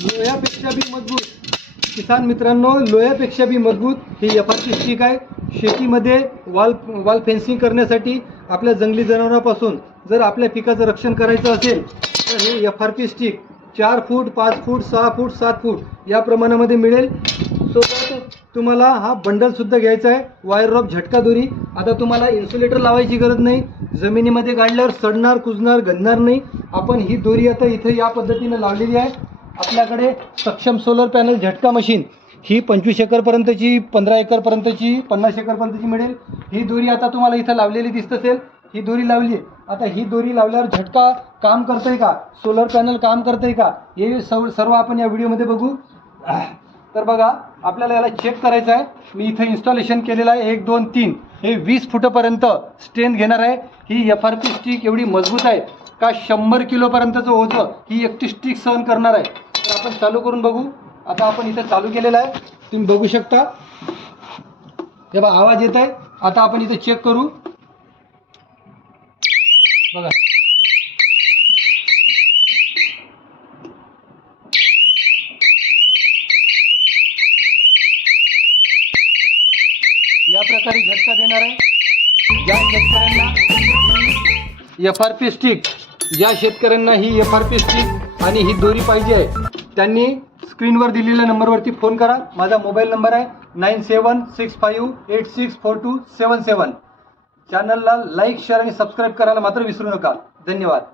लोह्यापेक्षा बी मजबूत किसान मित्रांनो, लोह्यापेक्षा बी मजबूत ही FRP स्टिक आहे. शेतीमध्ये वाल फेन्सिंग करण्यासाठी आपल्या जंगली जनावरांपासून जर आपल्या पिकाचं रक्षण करायचं असेल तर हे FRP स्टिक 4 फूट 5 फूट 6 फूट 7 फूट या प्रमाणामध्ये मिळेल. सोबत तुम्हाला हा बंडल सुद्धा घ्यायचा आहे. वायर रॉप झटका दोरी. आता तुम्हाला इन्सुलेटर लावायची गरज नाही. जमिनीमध्ये गाडल्यावर सडणार कुजणार गंजणार नाही. आपण ही दोरी आता इथे या पद्धतीने लावलेली आहे. आपल्याकडे सक्षम सोलर पॅनल झटका मशीन ही 25 एकरपर्यंतची 15 एकरपर्यंतची 50 एकरपर्यंतची मिळेल. ही दोरी आता तुम्हाला इथं लावलेली दिसत असेल. ही दोरी लावली. आता ही दोरी लावल्यावर झटका काम करतोय का, सोलर पॅनल काम करतंय का, हे सर्व आपण या व्हिडिओमध्ये बघू. तर बघा, आपल्याला याला चेक करायचं आहे. मी इथं इन्स्टॉलेशन केलेलं आहे 1 2 3. हे 20 फुटापर्यंत स्ट्रेंथ घेणार आहे. ही FRP स्टिक एवढी मजबूत आहे का 100 किलोपर्यंतचं ओझं ही एकटी स्टिक सहन करणार आहे. तर आपण चालू करून बघू. आता आपण इथं चालू केलेलं आहे, तुम्ही बघू शकता. हे बघा आवाज येत आहे. आता आपण इथं चेक करू. बघा, या प्रकारे झटका देणार आहे. ज्या शेतकऱ्यांना ही FRP स्टिक आणि ही दोरी पाहिजे आहे त्यांनी स्क्रीनवर दिलेल्या नंबरवरती फोन करा. माझा मोबाईल नंबर आहे 9765864277. चॅनलला लाईक शेअर आणि सबस्क्राईब करायला मात्र विसरू नका. धन्यवाद.